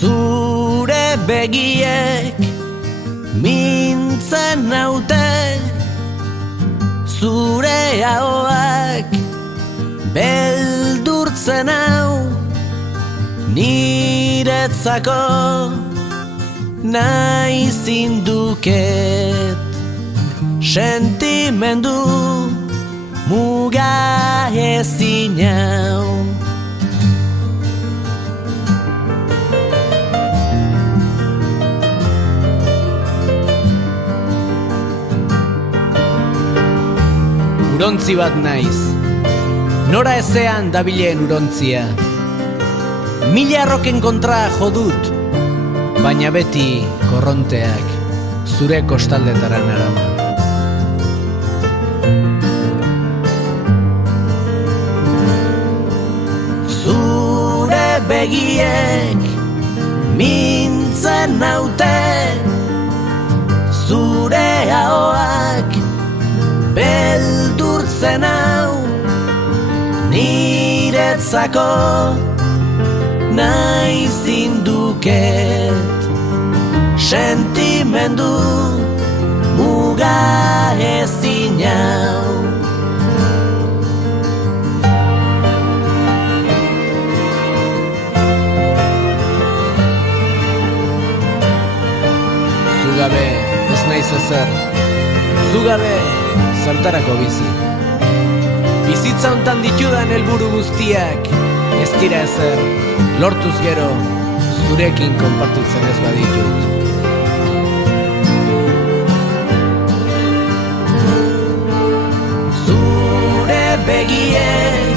Zure begiek mintzen naute, zure ahoak beldurtzen hau, niretzako nahi zinduket sentimendu muga ezin hau. Urontzi bat naiz, nora ezean dabilen urontzia. Mila arroken kontra jodut, baina beti korronteak zure kostaldetara narama. Zure begiek mintzen naute, zure ahoak beldurtzen hau, niretzako nahi zinduket sentimendu muga ezin hau. Zugabe ez naiz ezer, zugabe zertarako bizi. Bizitza hontan ditudan helburu guztiak ez dira ezer, lortuz gero zurekin konpartitzen ez baditut. Zure begiek